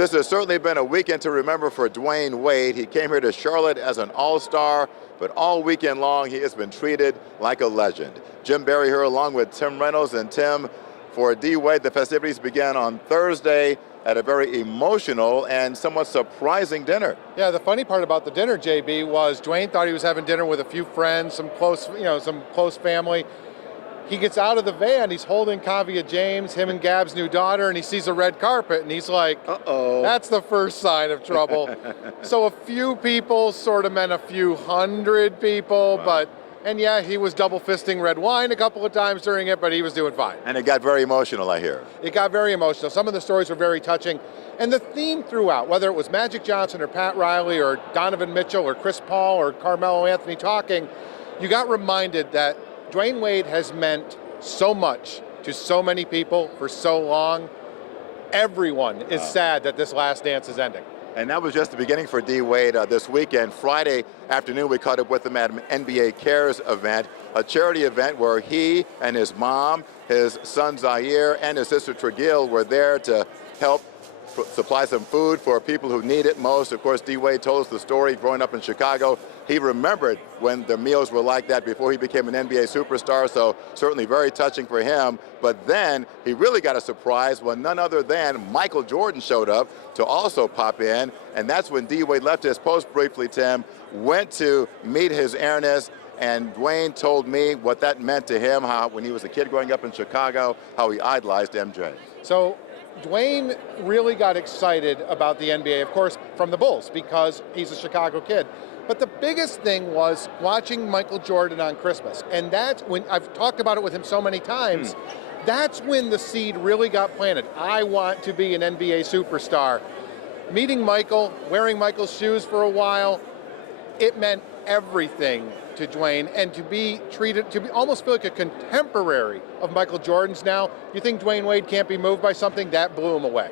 This has certainly been a weekend to remember for Dwyane Wade. He came here to Charlotte as an all-star, but all weekend long he has been treated like a legend. Jim Berry here along with Tim Reynolds. And Tim, for D. Wade, the festivities began on Thursday at a very emotional and somewhat surprising dinner. Yeah, the funny part about the dinner, JB, was Dwyane thought he was having dinner with a few friends, some close family. He gets out of the van, he's holding Kavia James, him and Gab's new daughter, and he sees a red carpet, and he's like, uh-oh, that's the first sign of trouble. So a few people sort of meant a few hundred people, wow. And yeah, he was double fisting red wine a couple of times during it, but he was doing fine. And it got very emotional, I hear. It got very emotional. Some of the stories were very touching. And the theme throughout, whether it was Magic Johnson or Pat Riley or Donovan Mitchell or Chris Paul or Carmelo Anthony talking, you got reminded that Dwyane Wade has meant so much to so many people for so long. Everyone is sad that this last dance is ending. And that was just the beginning for D. Wade this weekend. Friday afternoon, we caught up with him at an NBA Cares event, a charity event where he and his mom, his son Zaire, and his sister Trigil were there to help supply some food for people who need it most. Of course, D. Wade told us the story growing up in Chicago. He remembered when the meals were like that before he became an NBA superstar, so certainly very touching for him. But then he really got a surprise when none other than Michael Jordan showed up to also pop in, and that's when D. Wade left his post briefly, Tim, went to meet his heiress, and Dwyane told me what that meant to him, how when he was a kid growing up in Chicago, how he idolized MJ. So Dwyane really got excited about the NBA, of course, from the Bulls, because he's a Chicago kid. But the biggest thing was watching Michael Jordan on Christmas. And that's when, I've talked about it with him so many times, that's when the seed really got planted. I want to be an NBA superstar. Meeting Michael, wearing Michael's shoes for a while, it meant everything to Dwyane, and to be treated, almost feel like a contemporary of Michael Jordan's now. You think Dwyane Wade can't be moved by something? That blew him away.